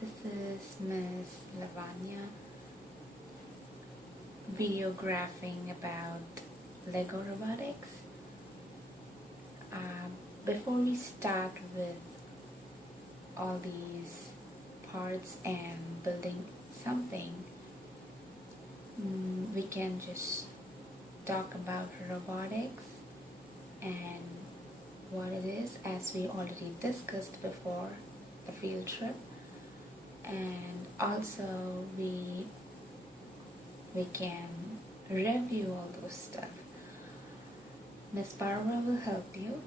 This is Miss Lavanya videographing about Lego robotics. Before we start with all these parts and building something, we can just talk about robotics and what it is, as we already discussed before the field trip. And also we can review all those stuff. Miss Barbara will help you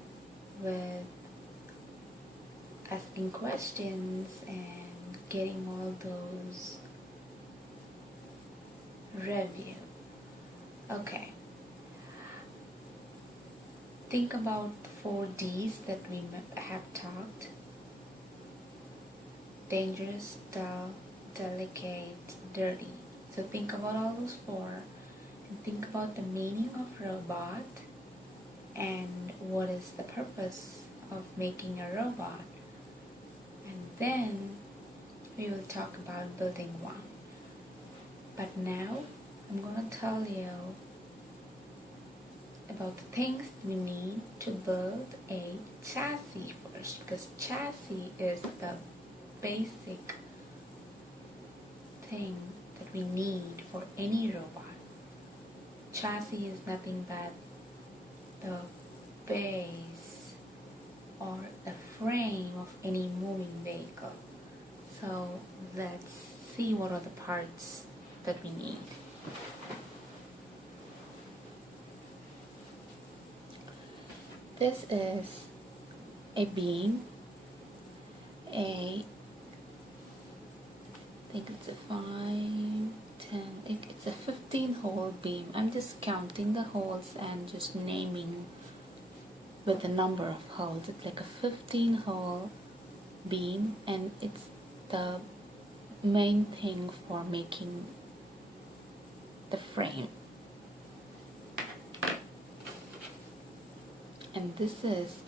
with asking questions and getting all those review. Okay. Think about the 4 Ds that we have talked. Dangerous, dull, delicate, dirty. So think about all those 4 and think about the meaning of robot and what is the purpose of making a robot. And then we will talk about building one. But now I'm going to tell you about the things we need to build a chassis first, because chassis is the basic thing that we need for any robot. Chassis is nothing but the base or the frame of any moving vehicle. So let's see what are the parts that we need. This is a beam, I think it's a 5, 10, it's a 15 hole beam. I'm just counting the holes and just naming with the number of holes. It's like a 15 hole beam, and it's the main thing for making the frame. And this is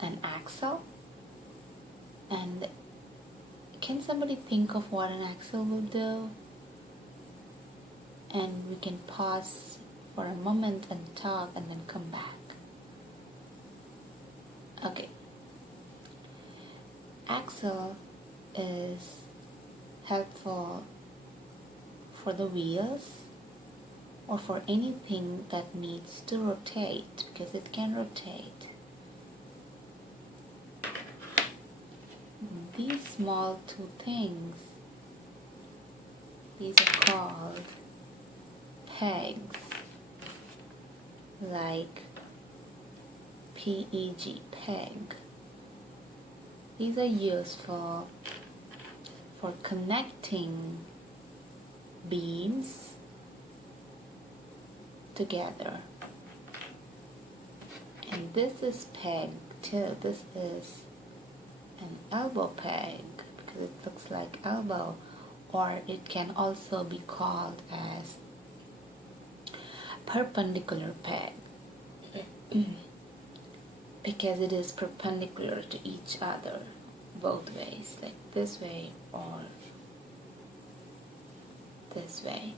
an axle. And can somebody think of what an axle will do? And we can pause for a moment and talk and then come back. Okay. Axle is helpful for the wheels or for anything that needs to rotate, because it can rotate. These small 2 things, these are called pegs, like PEG, peg. These are useful for connecting beams together. And this is peg too. This is an elbow peg because it looks like elbow, or it can also be called as perpendicular peg because it is perpendicular to each other both ways, like this way or this way.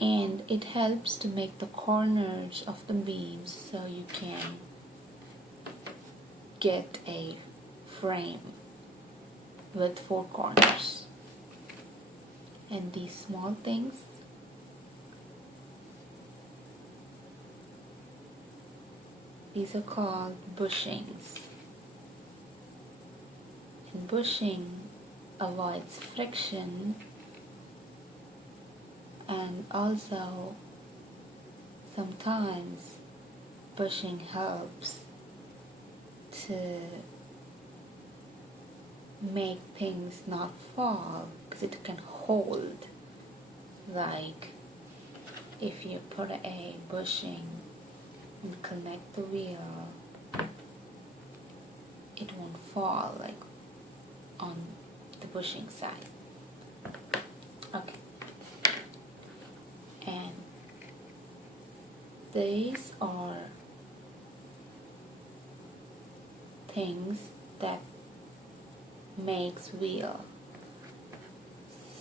And it helps to make the corners of the beams so you can get a frame with 4 corners. And these small things, these are called bushings. And bushing avoids friction, and also sometimes bushing helps to make things not fall because it can hold. Like if you put a bushing and connect the wheel, it won't fall like on the bushing side. Okay. And these are things that makes wheel.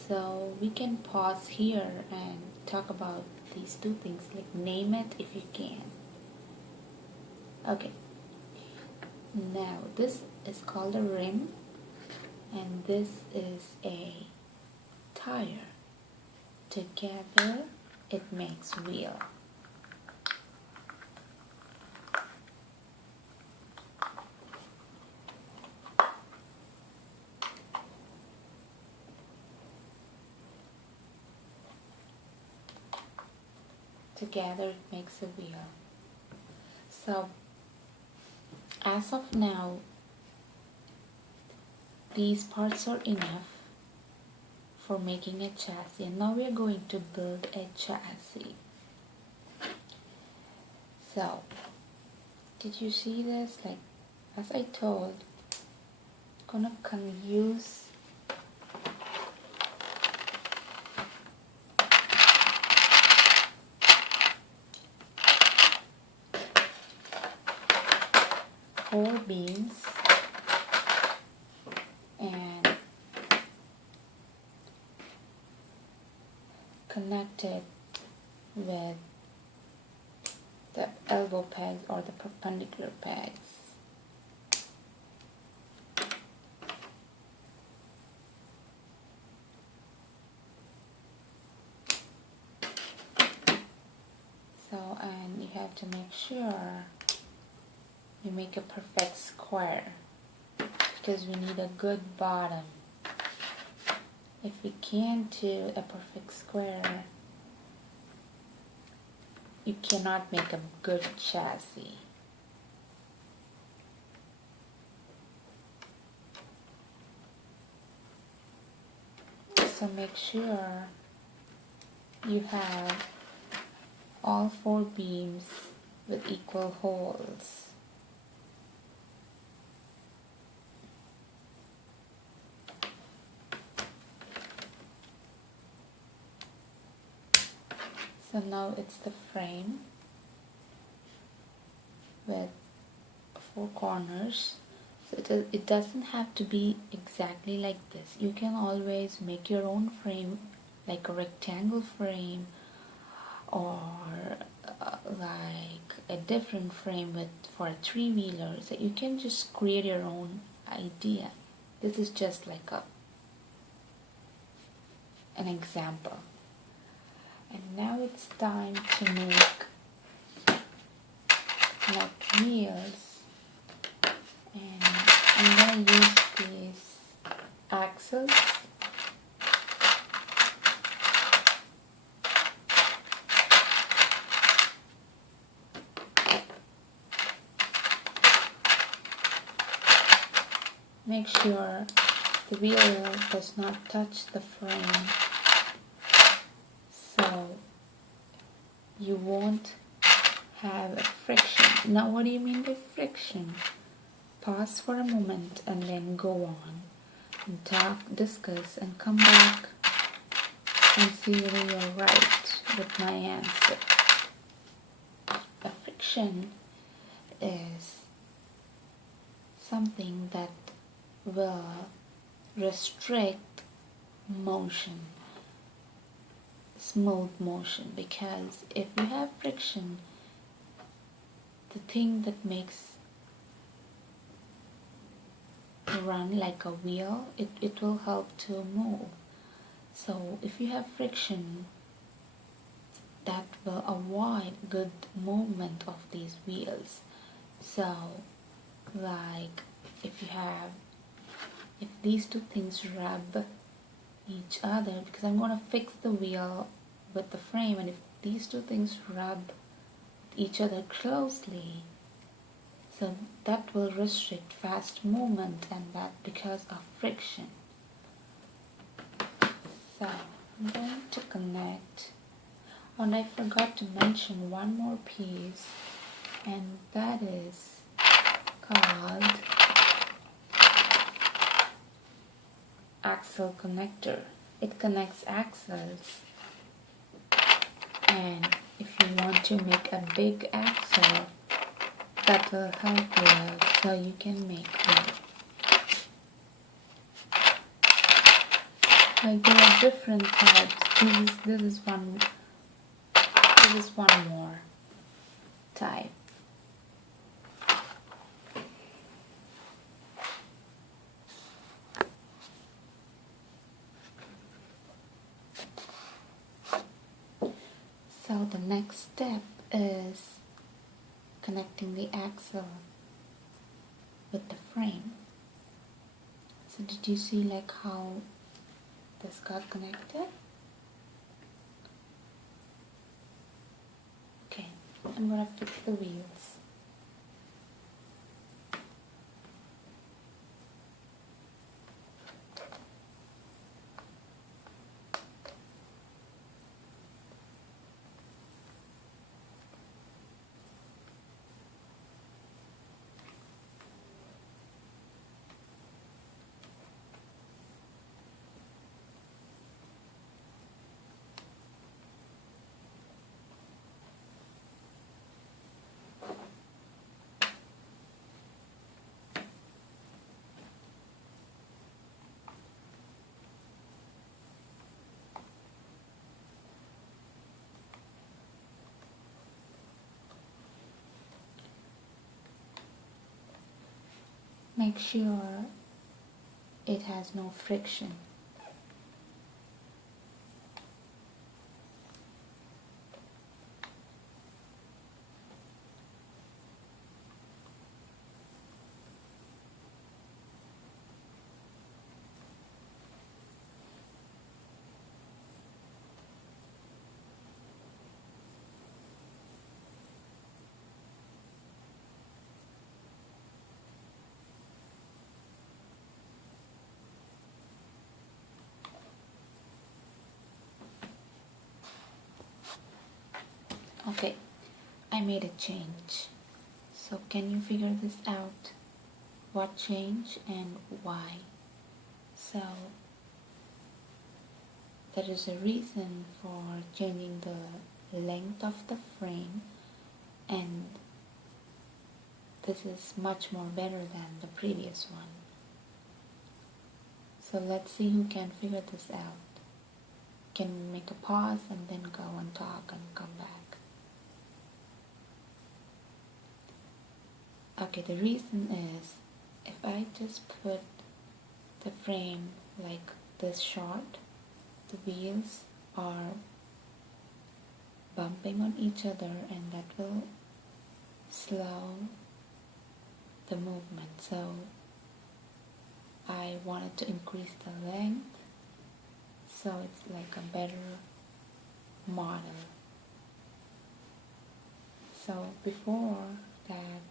So we can pause here and talk about these two things, like name it if you can. Okay, now this is called a rim and this is a tire. Together it makes wheel. Together it makes a wheel. So as of now, these parts are enough for making a chassis, and now we are going to build a chassis. So did you see this? Like, as I told, I'm gonna use four beams and connect it with the elbow pegs or the perpendicular pegs. So, and you have to make sure you make a perfect square because we need a good bottom. If we can't do a perfect square, you cannot make a good chassis. So make sure you have all four beams with equal holes. So now it's the frame with four corners. So it doesn't have to be exactly like this. You can always make your own frame, like a rectangle frame or like a different frame for a three-wheeler. So you can just create your own idea. This is just like an example. And now it's time to make wheels, and I'm going to use these axles. Make sure the wheel does not touch the frame, so you won't have a friction. Now what do you mean by friction? Pause for a moment and then go on and talk, discuss, and come back and see whether you're right with my answer. A friction is something that will restrict motion, smooth motion, because if you have friction, the thing that makes run like a wheel, it will help to move. So if you have friction, that will avoid good movement of these wheels. So like if these two things rub each other, because I'm going to fix the wheel with the frame, and if these two things rub each other closely, so that will restrict fast movement, and that because of friction. So I'm going to connect, and I forgot to mention one more piece, and that is called axle connector. It connects axles, and if you want to make a big axle, that will help you so you can make one. Like there are different types. This is one more type. So the next step is connecting the axle with the frame. So did you see like how this got connected? Okay, I'm gonna fix the wheels. Make sure it has no friction. Okay, I made a change. So can you figure this out? What change and why? So there is a reason for changing the length of the frame, and this is much more better than the previous one. So let's see who can figure this out. Can we make a pause and then go and talk and come back? Okay, the reason is if I just put the frame like this short, the wheels are bumping on each other and that will slow the movement. So I wanted to increase the length so it's like a better model. So before that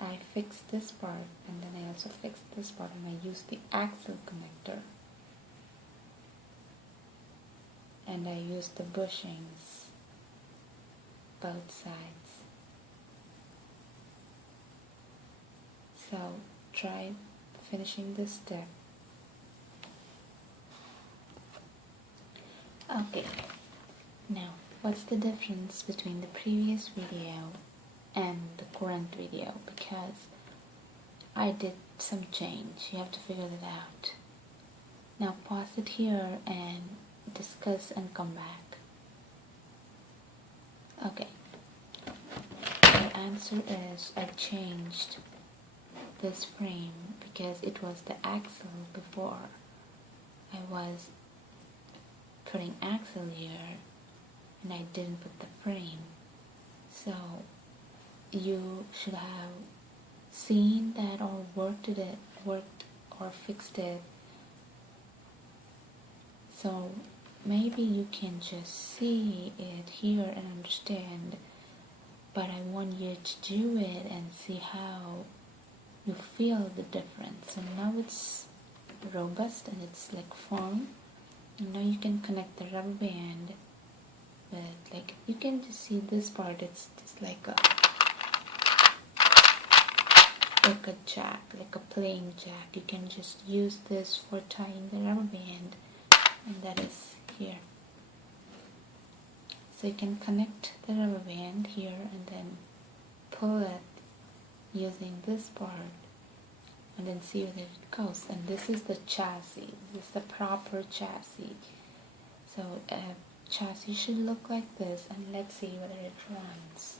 I fixed this part and then I also fixed this part and I used the axle connector and I used the bushings both sides. So try finishing this step. Okay, now what's the difference between the previous video and the current video? Because I did some change. You have to figure that out. Now pause it here and discuss and come back. Okay. The answer is I changed this frame because it was the axle before. I was putting axle here and I didn't put the frame. So you should have seen that or worked or fixed it. So maybe you can just see it here and understand, but I want you to do it and see how you feel the difference. So now it's robust and it's like firm. And now you can connect the rubber band with, like, you can just see this part, it's just like a jack, like a plain jack. You can just use this for tying the rubber band, and that is here. So you can connect the rubber band here and then pull it using this part and then see whether it goes. And this is the chassis. This is the proper chassis. So a chassis should look like this, and let's see whether it runs.